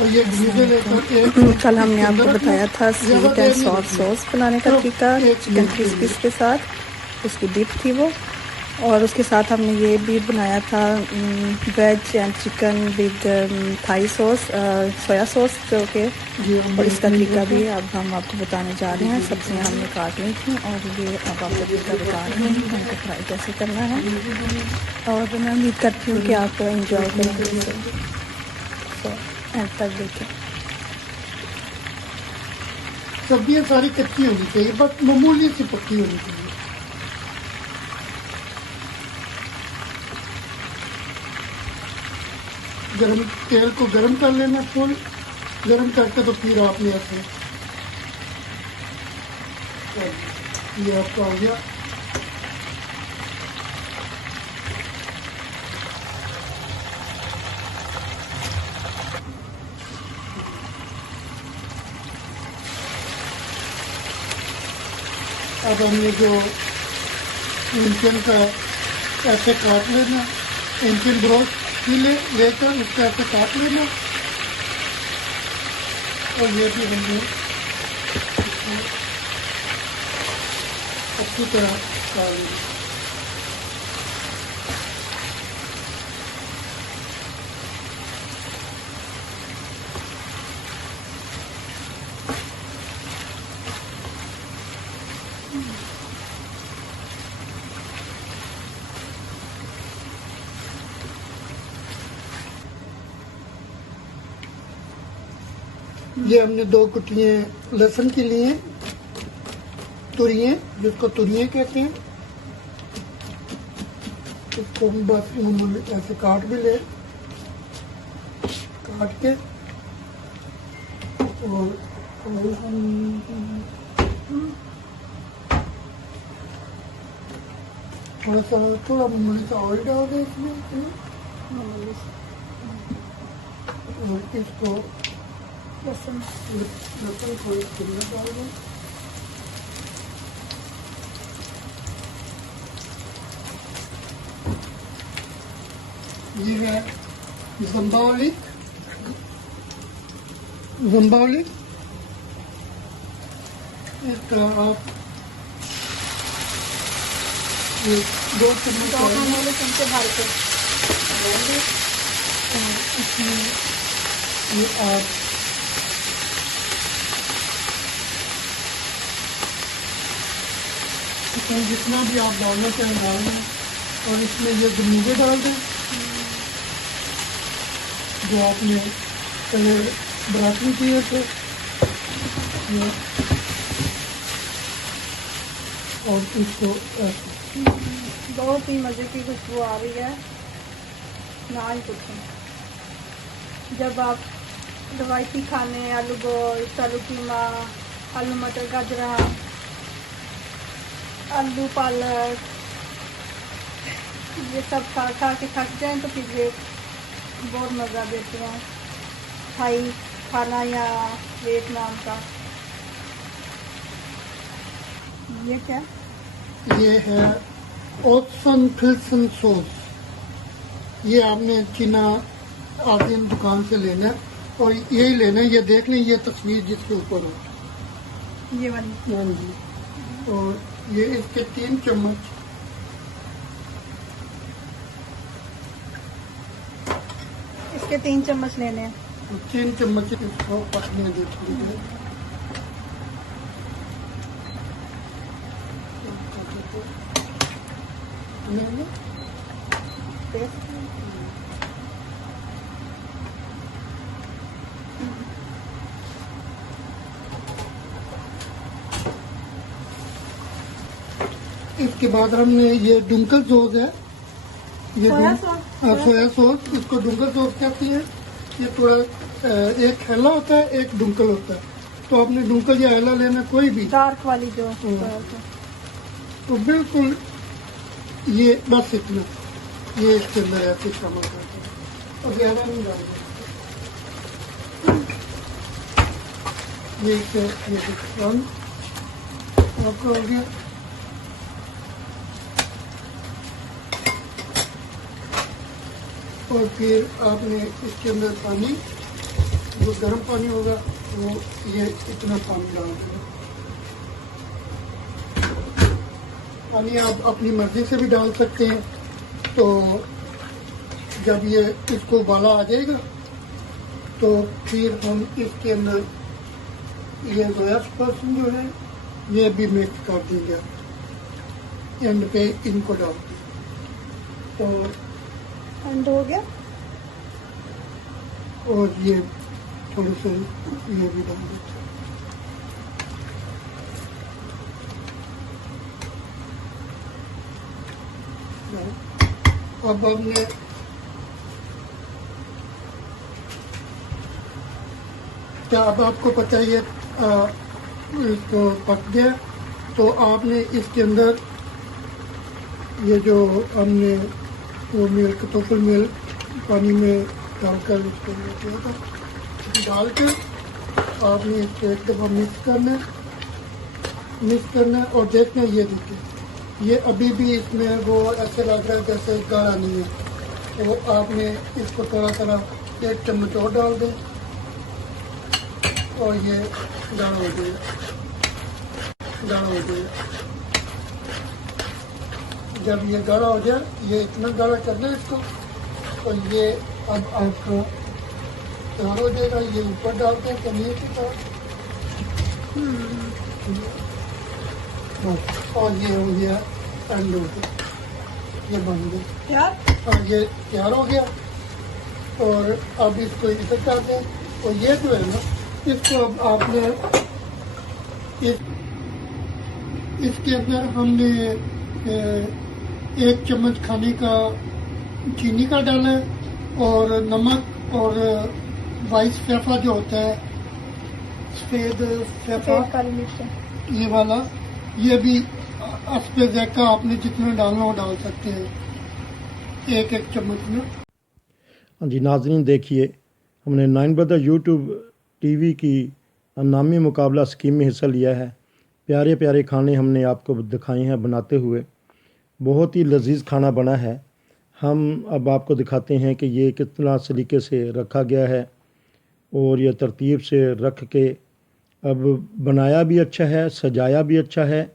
और ये कल हमने आपको बताया था स्वीट एंड सॉफ्ट सॉस बनाने का तरीका चिकन क्रिस्पीज के साथ, उसकी डिप थी वो। और उसके साथ हमने ये भी बनाया था veg and chicken with Thai sauce, soya sauce जो के, और इसका तरीका भी अब हम आपको बताने जा रहे हैं। सब्जियां हमने काट ली थी और ये अब आपको तरीका बता रहे हैं कि हमको फ्राई कैसे करना है। और मैं उम्मीद करती हूँ कि आप इंजॉय करेंगे इसे, तो एंड तक देखें। सब्जियां सारी कच्ची होनी चाहिए, बस मामूली सी पक्की होनी चाहिए। गरम तेल को गरम कर लेना, फुल गरम करके तो फिर आपने ऐसे ये आपका हो गया। अब हमने जो इंडियन का ऐसे काट लेना, इंडियन ब्रोस्ट लेकर उसको ऐसे काट लेना, और ये भी हमने अच्छी तरह काट लेना। ये हमने 2 कुटियाँ लहसुन की लिए, तुरियाँ, जिसको तुरियाँ कहते हैं। इसको हम बस ऐसे काट भी ले, काट के और थोड़ा मामूली सा ऑयल डाल दें इसमें, और इसको लहसुन थोड़ी खुला डाल दें। ये है ज़म्बावलिक, इसका आप 2 चम्मच भर के इसमें ये आप इसमें जितना भी आप डालना चाहें डाल दें, और इसमें ये गमीजे डाल दें जो आपने पहले ब्रासनी किए थे, और इसको बहुत ही मज़े की खुशबू आ रही है ना ही कुछ। जब आप रवायती खाने आलू गोश्त, आलू कीमा, आलू मटर गाजरा, आलू पालक ये सब खा के थक जाएं तो फिर ये बहुत मज़ा देते हैं थाई खाना या वियतनाम का। ये क्या? ये है ओत्सन फिल्सन सॉस। ये आपने चीना आदियन दुकान से लेना है, और यही लेना है। ये देख लें, ये तस्वीर जिसके ऊपर हो, ये वाली। हाँ जी। और ये इसके 3 चम्मच इसके 3 चम्मच लेने हैं। 3 चम्मच इसको पकने दे थोड़ी देर। इसके बाद हमने ये डुंकल सॉस है, ये सोया सॉस, इसको डुंकल सॉस कहती है। ये थोड़ा एक हेला होता है, एक डुंकल होता है, तो आपने डुंकल या हेला लेना, कोई भी डार्क वाली जो। तो बिल्कुल ये बस इतना, ये इसके अंदर ऐसे शामिल करते हैं और ज़्यादा नहीं डालते। ये आपका हो गया। और फिर आपने इसके अंदर पानी जो गर्म पानी होगा वो ये इतना पानी डाल देगा। पानी आप अपनी मर्जी से भी डाल सकते हैं। तो जब ये इसको उबाला आ जाएगा तो फिर हम इसके अंदर ये 10% जो है ये भी मिक्स कर देंगे, एंड पे इनको डाल दें और एंड हो गया। और ये थोड़े से ये भी डाल देते हैं। अब हमने क्या, अब आपको पता ही है इसको पक गया, तो आपने इसके अंदर ये जो हमने वो मिल्क, टोफल मिल्क पानी में डालकर इसको किया था, डाल कर आपने इसको एक दफ़ा मिक्स करना है और देखना। ये देखिए ये अभी भी इसमें वो ऐसे लग रहा है जैसे गाढ़ा नहीं है, तो आपने इसको थोड़ा थोड़ा 1 चम्मच और डाल दें और ये गाढ़ा हो जाए। जब ये गाढ़ा हो जाए, ये इतना गाढ़ा करना है इसको, तो ये अब आपका तैयार हो जाएगा। ये ऊपर डालते हैं पनीर की तरह और ये हो गया एंड हो गया, ये बन गया और ये तैयार हो गया। और अब इसको इधर डालते हैं और ये जो है ना, इसको अब आपने इसके अंदर हमने 1 चम्मच खाने का चीनी का डाला है और नमक और वाइट सैफा जो होता है, सफेद सैफा ये वाला, ये भी हस्बे ज़ायक़ा आपने जितना डालना हो डाल सकते हैं, 1-1 चम्मच में। हाँ जी नाज़रीन, देखिए हमने 9 ब्रदर यूट्यूब टीवी की नामी मुकाबला स्कीम में हिस्सा लिया है। प्यारे प्यारे खाने हमने आपको दिखाए हैं बनाते हुए। बहुत ही लजीज खाना बना है। हम अब आपको दिखाते हैं कि ये कितना सलीके से रखा गया है और ये तरतीब से रख के अब बनाया भी अच्छा है, सजाया भी अच्छा है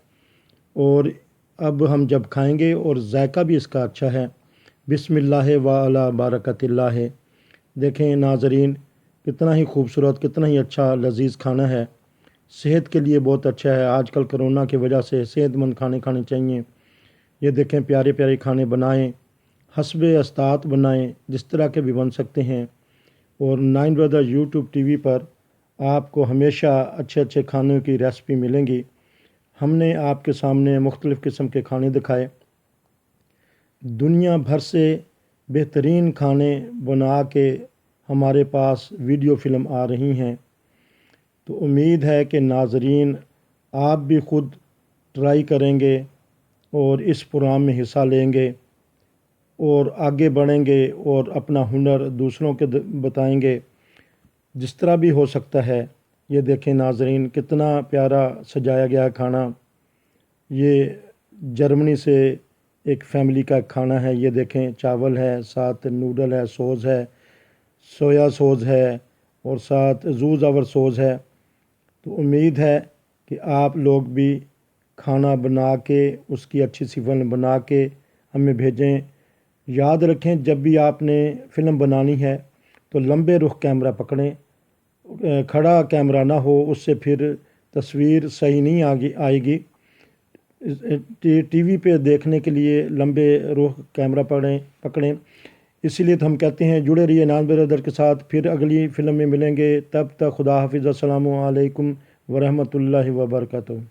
और अब हम जब खाएंगे और जायका भी इसका अच्छा है। बिस्मिल्लाह व अला बारकतिल्लाह। देखें नाज़रीन, कितना ही खूबसूरत, कितना ही अच्छा लजीज खाना है। सेहत के लिए बहुत अच्छा है। आजकल कोरोना की वजह से सेहतमंद खाने खाने चाहिए। ये देखें प्यारे प्यारे खाने बनाएं, हस्बे अस्तात बनाएं, जिस तरह के भी बन सकते हैं। और 9 ब्रदर यूट्यूब टीवी पर आपको हमेशा अच्छे अच्छे खानों की रेसिपी मिलेंगी। हमने आपके सामने मुख्तलिफ़ किस्म के खाने दिखाए। दुनिया भर से बेहतरीन खाने बना के हमारे पास वीडियो फ़िल्म आ रही हैं। तो उम्मीद है कि नाज़रीन आप भी ख़ुद ट्राई करेंगे और इस प्रोग्राम में हिस्सा लेंगे और आगे बढ़ेंगे और अपना हुनर दूसरों के बताएंगे। जिस तरह भी हो सकता है। ये देखें नाज़रीन, कितना प्यारा सजाया गया खाना। ये जर्मनी से एक फैमिली का खाना है। ये देखें चावल है, साथ नूडल है, सॉस है, सोया सॉस है और साथ जूस आवर सॉस है। तो उम्मीद है कि आप लोग भी खाना बना के उसकी अच्छी सी फिल्म बना के हमें भेजें। याद रखें, जब भी आपने फ़िल्म बनानी है तो लंबे रुख कैमरा पकड़ें, खड़ा कैमरा ना हो, उससे फिर तस्वीर सही नहीं आएगी। टीवी पे देखने के लिए लंबे रुख कैमरा पकड़ें। इसीलिए तो हम कहते हैं जुड़े रहिए 9 ब्रदर के साथ। फिर अगली फ़िल्म में मिलेंगे। तब तक खुदा हाफिज़। अस्सलामु अलैकुम व रहमतुल्लाहि व बरकातहू।